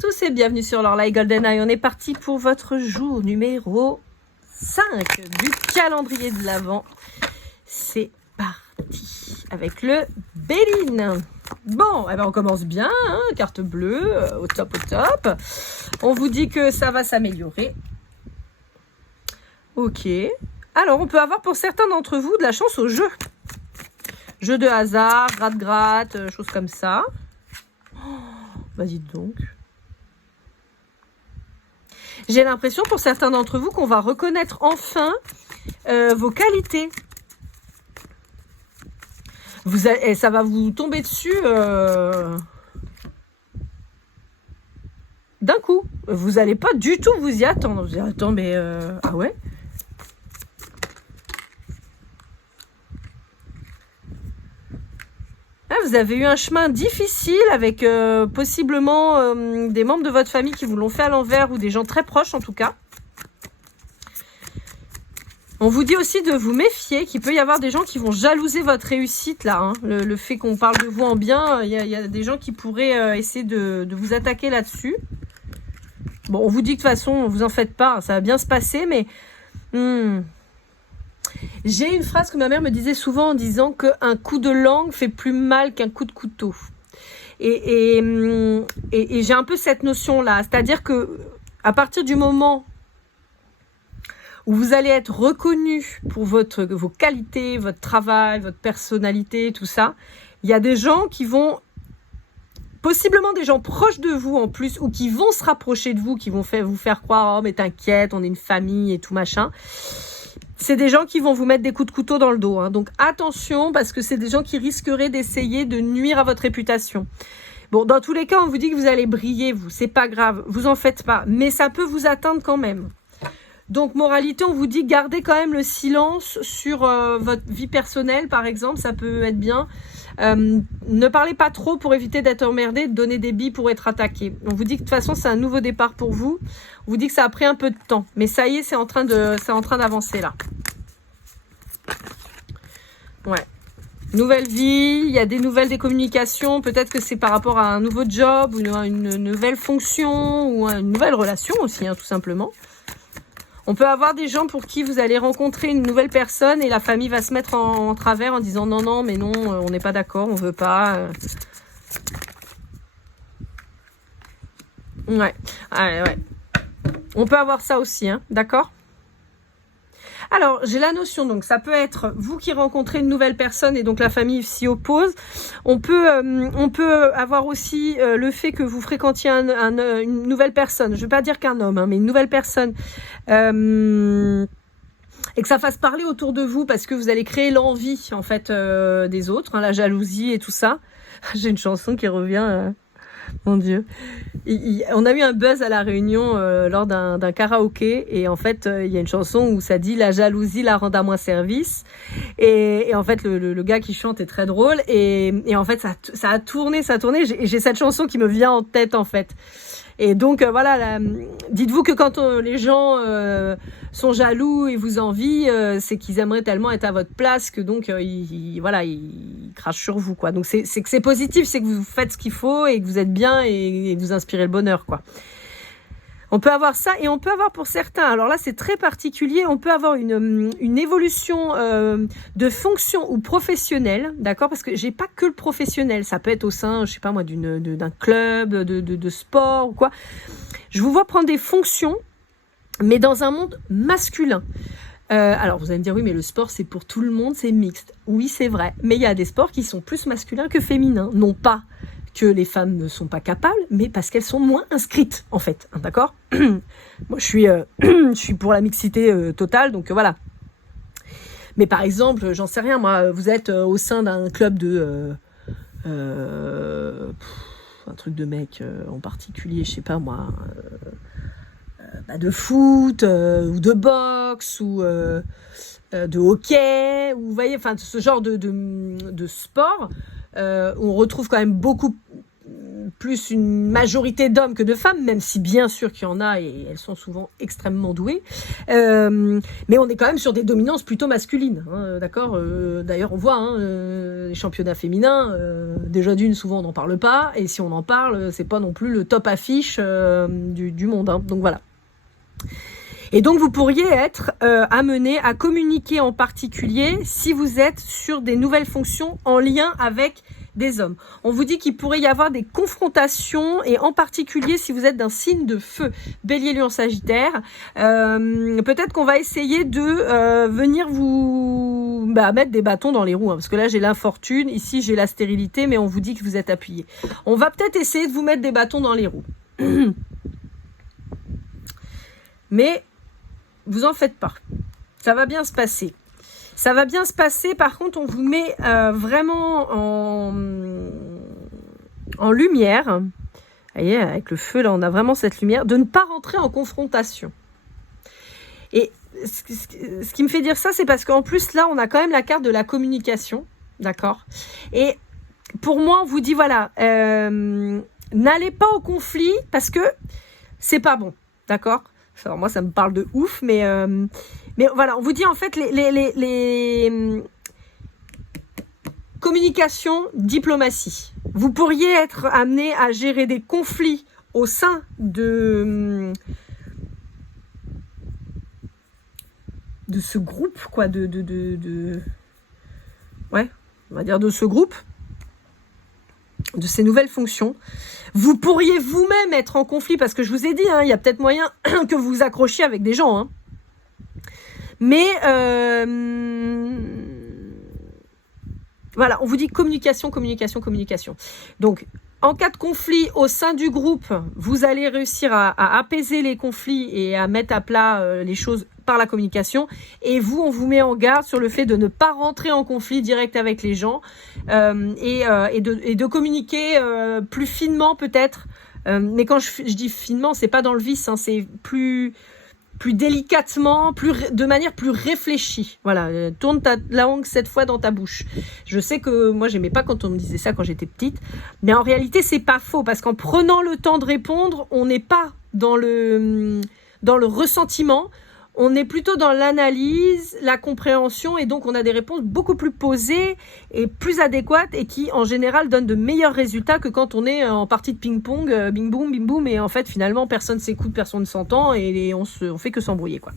tous et bienvenue sur Lorelai GoldenEye. On est parti pour votre jour numéro 5 du calendrier de l'Avent. C'est parti avec le Béline. Bon, eh ben on commence bien, hein, carte bleue, au top, au top. On vous dit que ça va s'améliorer. Ok. Alors, on peut avoir pour certains d'entre vous de la chance au jeu. Jeu de hasard, gratte-gratte, choses comme ça. Vas-y donc. J'ai l'impression pour certains d'entre vous qu'on va reconnaître enfin vos qualités. Ça va vous tomber dessus d'un coup. Vous n'allez pas du tout vous y attendre. Vous allez attends, mais ah ouais. Vous avez eu un chemin difficile avec possiblement des membres de votre famille qui vous l'ont fait à l'envers ou des gens très proches en tout cas. On vous dit aussi de vous méfier, qu'il peut y avoir des gens qui vont jalouser votre réussite là. Hein. Le fait qu'on parle de vous en bien, il y a des gens qui pourraient essayer de vous attaquer là-dessus. Bon, on vous dit que de toute façon, vous en faites pas, ça va bien se passer, mais... J'ai une phrase que ma mère me disait souvent en disant qu'un coup de langue fait plus mal qu'un coup de couteau. Et j'ai un peu cette notion-là. C'est-à-dire que à partir du moment où vous allez être reconnu pour vos qualités, votre travail, votre personnalité, tout ça, il y a des gens qui vont, possiblement des gens proches de vous en plus, ou qui vont se rapprocher de vous, qui vont vous faire croire « Oh mais t'inquiète, on est une famille et tout machin ». C'est des gens qui vont vous mettre des coups de couteau dans le dos. Hein. Donc attention, parce que c'est des gens qui risqueraient d'essayer de nuire à votre réputation. Bon, dans tous les cas, on vous dit que vous allez briller, vous. C'est pas grave, vous en faites pas. Mais ça peut vous atteindre quand même. Donc, moralité, on vous dit gardez quand même le silence sur votre vie personnelle, par exemple. Ça peut être bien. Ne parlez pas trop pour éviter d'être emmerdé, de donner des billes pour être attaqué. On vous dit que de toute façon, c'est un nouveau départ pour vous. On vous dit que ça a pris un peu de temps. Mais ça y est, c'est en train d'avancer là. Ouais. Nouvelle vie, il y a des nouvelles des communications. Peut-être que c'est par rapport à un nouveau job, ou une nouvelle fonction, ou une nouvelle relation aussi, hein, tout simplement. On peut avoir des gens pour qui vous allez rencontrer une nouvelle personne et la famille va se mettre en travers en disant non, mais non, on n'est pas d'accord, on veut pas. Ouais. On peut avoir ça aussi, hein, d'accord ? Alors, j'ai la notion, donc ça peut être vous qui rencontrez une nouvelle personne et donc la famille s'y oppose. On peut avoir aussi le fait que vous fréquentiez une nouvelle personne. Je ne veux pas dire qu'un homme, hein, mais une nouvelle personne. Et que ça fasse parler autour de vous parce que vous allez créer l'envie en fait des autres, hein, la jalousie et tout ça. J'ai une chanson qui revient... Mon Dieu. On a eu un buzz à la Réunion lors d'un karaoké et en fait il y a une chanson où ça dit la jalousie la rend à moins service et en fait le gars qui chante est très drôle et en fait ça a tourné. J'ai cette chanson qui me vient en tête en fait. Et donc voilà, dites-vous que quand les gens sont jaloux et vous envient, c'est qu'ils aimeraient tellement être à votre place que donc ils crachent sur vous quoi. Donc c'est que c'est positif, c'est que vous faites ce qu'il faut et que vous êtes bien et que vous inspirez le bonheur quoi. On peut avoir ça et on peut avoir pour certains, alors là c'est très particulier, on peut avoir une évolution de fonction ou professionnelle, d'accord ? Parce que j'ai pas que le professionnel, ça peut être au sein, je sais pas moi, d'un club, de sport ou quoi. Je vous vois prendre des fonctions, mais dans un monde masculin. Alors vous allez me dire oui mais le sport c'est pour tout le monde, c'est mixte. Oui c'est vrai, mais il y a des sports qui sont plus masculins que féminins, non pas que les femmes ne sont pas capables, mais parce qu'elles sont moins inscrites, en fait. D'accord ? Moi, je suis pour la mixité totale, donc voilà. Mais par exemple, j'en sais rien, moi, vous êtes au sein d'un club un truc de mec en particulier, je sais pas moi, de foot, ou de boxe, ou de hockey, ou vous voyez, enfin, ce genre de sport, on retrouve quand même beaucoup plus une majorité d'hommes que de femmes, même si bien sûr qu'il y en a et elles sont souvent extrêmement douées. Mais on est quand même sur des dominances plutôt masculines, hein, d'accord. D'ailleurs, on voit les championnats féminins. Déjà d'une, souvent on n'en parle pas, et si on en parle, c'est pas non plus le top affiche du monde. Hein, donc voilà. Et donc, vous pourriez être amené à communiquer en particulier si vous êtes sur des nouvelles fonctions en lien avec des hommes. On vous dit qu'il pourrait y avoir des confrontations, et en particulier si vous êtes d'un signe de feu, Bélier, Lion, Sagittaire. Peut-être qu'on va essayer de venir vous mettre des bâtons dans les roues, hein, parce que là j'ai l'infortune, ici j'ai la stérilité, mais on vous dit que vous êtes appuyé. On va peut-être essayer de vous mettre des bâtons dans les roues. Mais vous en faites pas. Ça va bien se passer. Ça va bien se passer. Par contre, on vous met vraiment en lumière. Vous voyez, avec le feu, là, on a vraiment cette lumière. De ne pas rentrer en confrontation. Et ce qui me fait dire ça, c'est parce qu'en plus, là, on a quand même la carte de la communication. D'accord ? Et pour moi, on vous dit, voilà, n'allez pas au conflit parce que c'est pas bon. D'accord ? Alors moi, ça me parle de ouf, mais voilà, on vous dit en fait les communication, diplomatie. Vous pourriez être amené à gérer des conflits au sein de ce groupe, quoi, ouais, on va dire de ce groupe, de ces nouvelles fonctions. Vous pourriez vous-même être en conflit, parce que je vous ai dit, il y a peut-être moyen que vous vous accrochiez avec des gens. Hein. Mais, voilà, on vous dit communication, communication, communication. Donc, en cas de conflit au sein du groupe, vous allez réussir à apaiser les conflits et à mettre à plat les choses par la communication. Et vous, on vous met en garde sur le fait de ne pas rentrer en conflit direct avec les gens et de communiquer plus finement peut-être. Mais quand je dis finement, c'est pas dans le vice, hein, c'est plus délicatement, de manière plus réfléchie. Voilà, tourne la langue 7 fois dans ta bouche. Je sais que moi, j'aimais pas quand on me disait ça quand j'étais petite, mais en réalité, c'est pas faux, parce qu'en prenant le temps de répondre, on n'est pas dans le ressentiment, on est plutôt dans l'analyse, la compréhension, et donc on a des réponses beaucoup plus posées et plus adéquates, et qui en général donnent de meilleurs résultats que quand on est en partie de ping-pong, bing boum, et en fait finalement personne s'écoute, personne ne s'entend, et on fait que s'embrouiller, quoi.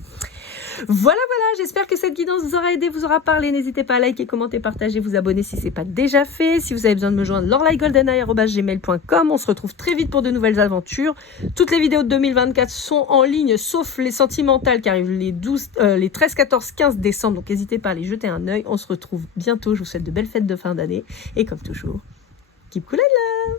Voilà, j'espère que cette guidance vous aura aidé, vous aura parlé. N'hésitez pas à liker, commenter, partager, vous abonner si ce n'est pas déjà fait. Si vous avez besoin de me joindre, laurelygoldeneye@gmail.com. On se retrouve très vite pour de nouvelles aventures. Toutes les vidéos de 2024 sont en ligne, sauf les sentimentales qui arrivent les 13, 14, 15 décembre. Donc n'hésitez pas à aller jeter un œil. On se retrouve bientôt. Je vous souhaite de belles fêtes de fin d'année. Et comme toujours, keep cool and love.